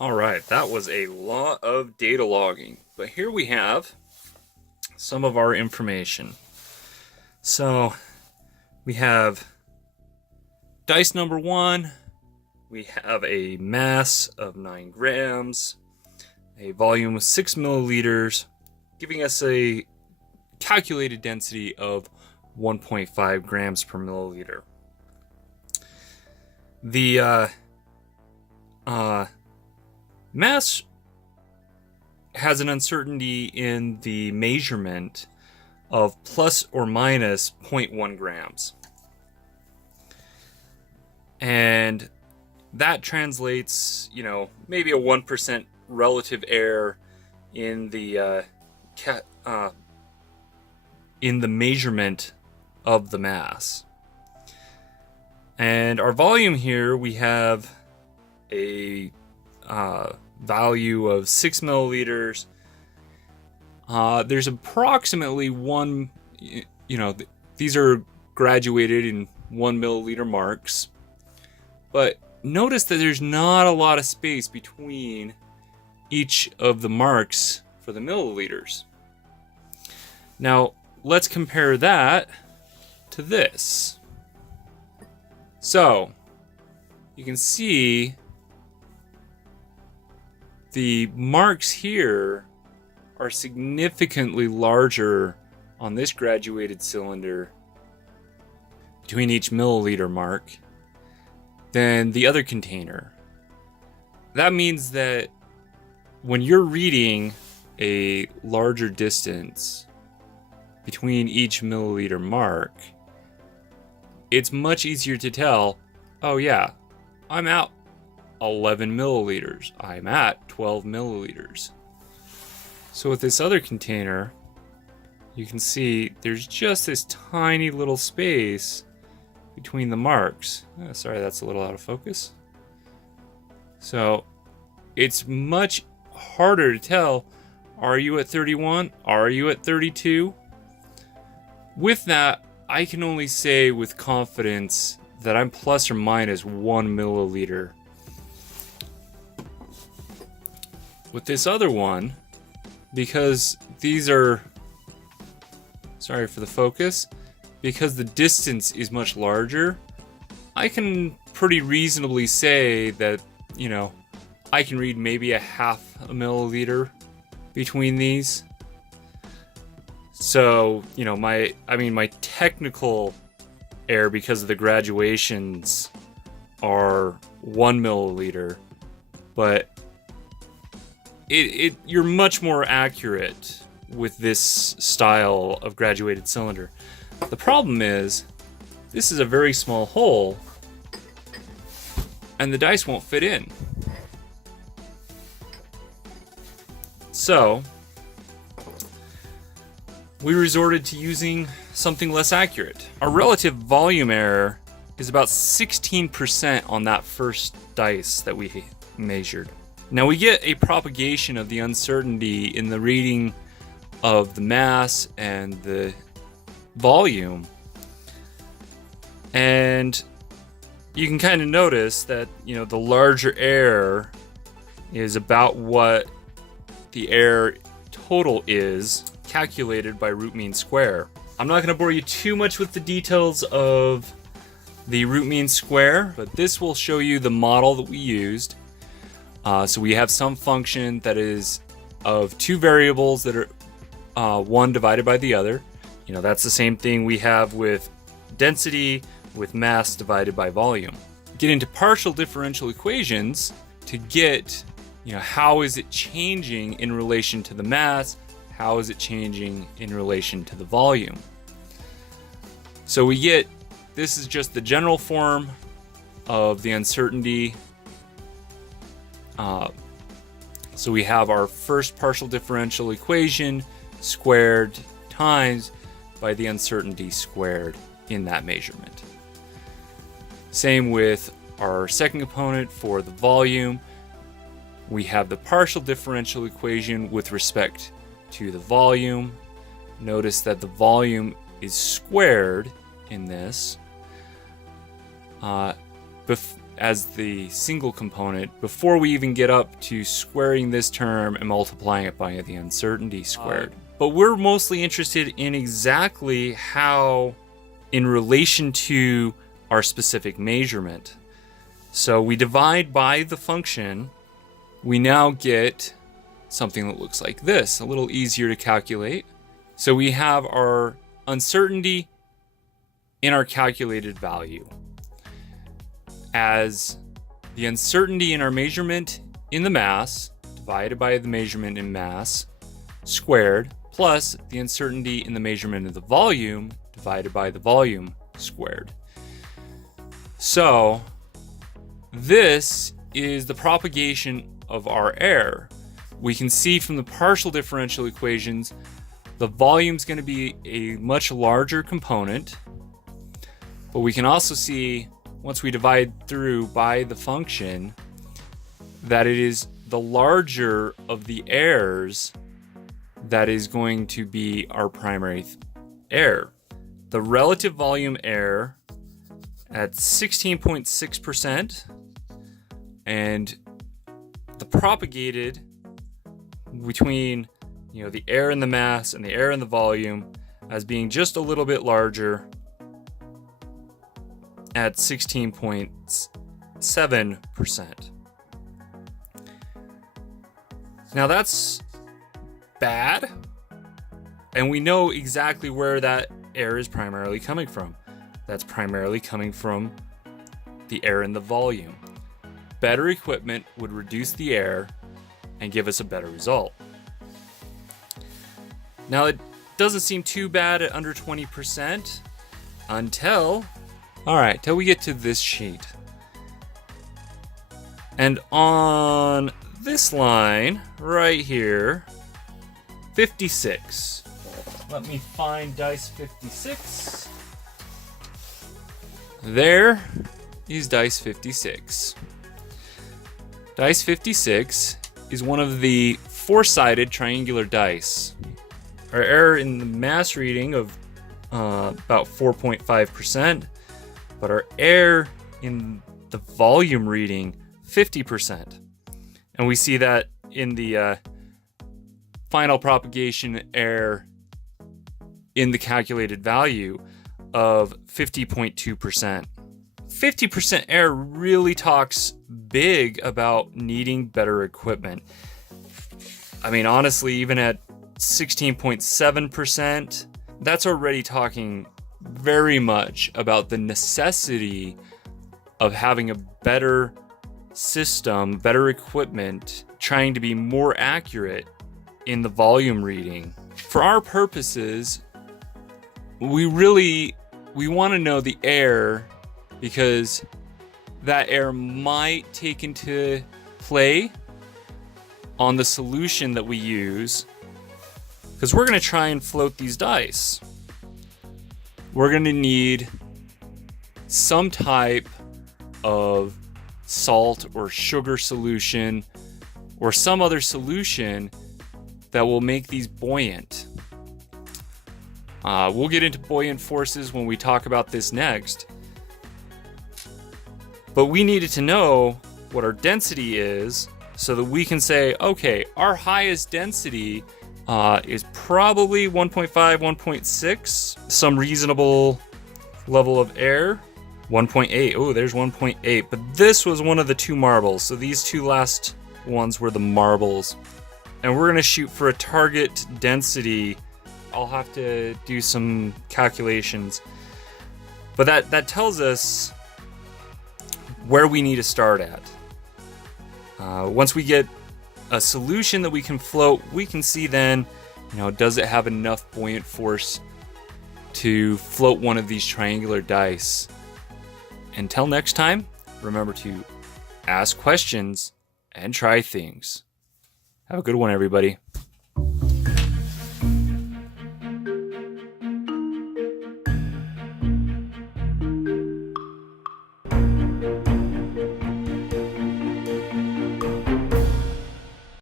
All right, that was a lot of data logging, but here we have some of our information. So we have dice number 1, we have a mass of 9 grams, a volume of 6 milliliters, giving us a calculated density of 1.5 grams per milliliter. The mass has an uncertainty in the measurement of plus or minus zero point 0.1 grams. And that translates, maybe a 1% relative error in the measurement of the mass. And our volume here, we have a value of 6 milliliters. There's approximately one, these are graduated in 1 milliliter marks. But notice that there's not a lot of space between each of the marks for the milliliters. Now, let's compare that to this. So, you can see the marks here are significantly larger on this graduated cylinder between each milliliter mark than the other container. That means that when you're reading a larger distance between each milliliter mark, it's much easier to tell, oh yeah, I'm at 11 milliliters. I'm at 12 milliliters. So with this other container, you can see there's just this tiny little space between the marks. Oh, sorry, that's a little out of focus. So it's much harder to tell, are you at 31? Are you at 32? With that, I can only say with confidence that I'm plus or minus 1 milliliter. With this other one, because these are, sorry for the focus, because the distance is much larger, I can pretty reasonably say that, I can read maybe a half a milliliter between these. So, my technical error because of the graduations are 1 milliliter, but you're much more accurate with this style of graduated cylinder. The problem is, this is a very small hole, and the dice won't fit in. So, we resorted to using something less accurate. Our relative volume error is about 16% on that first dice that we measured. Now we get a propagation of the uncertainty in the reading of the mass and the volume. And you can kind of notice that, the larger error is about what the error total is calculated by root mean square. I'm not going to bore you too much with the details of the root mean square, but this will show you the model that we used. So we have some function that is of two variables that are one divided by the other. That's the same thing we have with density with mass divided by volume. Get into partial differential equations to get, how is it changing in relation to the mass? How is it changing in relation to the volume? So we get, this is just the general form of the uncertainty. So we have our first partial differential equation squared times by the uncertainty squared in that measurement. Same with our second component for the volume. We have the partial differential equation with respect to the volume. Notice that the volume is squared in this. as the single component before we even get up to squaring this term and multiplying it by the uncertainty squared. But we're mostly interested in exactly how in relation to our specific measurement. So we divide by the function. We now get something that looks like this, a little easier to calculate. So we have our uncertainty in our calculated value as the uncertainty in our measurement in the mass divided by the measurement in mass squared plus the uncertainty in the measurement of the volume divided by the volume squared. So this is the propagation of our error. We can see from the partial differential equations the volume is going to be a much larger component, but we can also see once we divide through by the function that it is the larger of the errors that is going to be our primary error. The relative volume error at 16.6% and the propagated between the error in the mass and the error in the volume as being just a little bit larger at 16.7%. Now that's bad, and we know exactly where that error is primarily coming from. That's primarily coming from the error in the volume. Better equipment would reduce the error and give us a better result. Now it doesn't seem too bad at under 20% until we get to this sheet. And on this line right here, 56. Let me find dice 56. There is dice 56. Dice 56 is one of the four-sided triangular dice. Our error in the mass reading of about 4.5%, but our error in the volume reading 50%. And we see that in the final propagation error in the calculated value of 50.2%. 50% error really talks big about needing better equipment. I mean, honestly, even at 16.7%, that's already talking very much about the necessity of having a better system, better equipment, trying to be more accurate in the volume reading. For our purposes, we want to know the error because that error might take into play on the solution that we use, because we're going to try and float these dice. We're going to need some type of salt or sugar solution or some other solution that will make these buoyant. We'll get into buoyant forces when we talk about this next. But we needed to know what our density is so that we can say, okay, our highest density is probably 1.5, 1.6, some reasonable level of air. 1.8, oh, there's 1.8, but this was one of the two marbles, so these two last ones were the marbles. And we're gonna shoot for a target density. I'll have to do some calculations, but that tells us where we need to start at. Once we get a solution that we can float, we can see then, does it have enough buoyant force to float one of these triangular dice? Until next time, remember to ask questions and try things. Have a good one, everybody.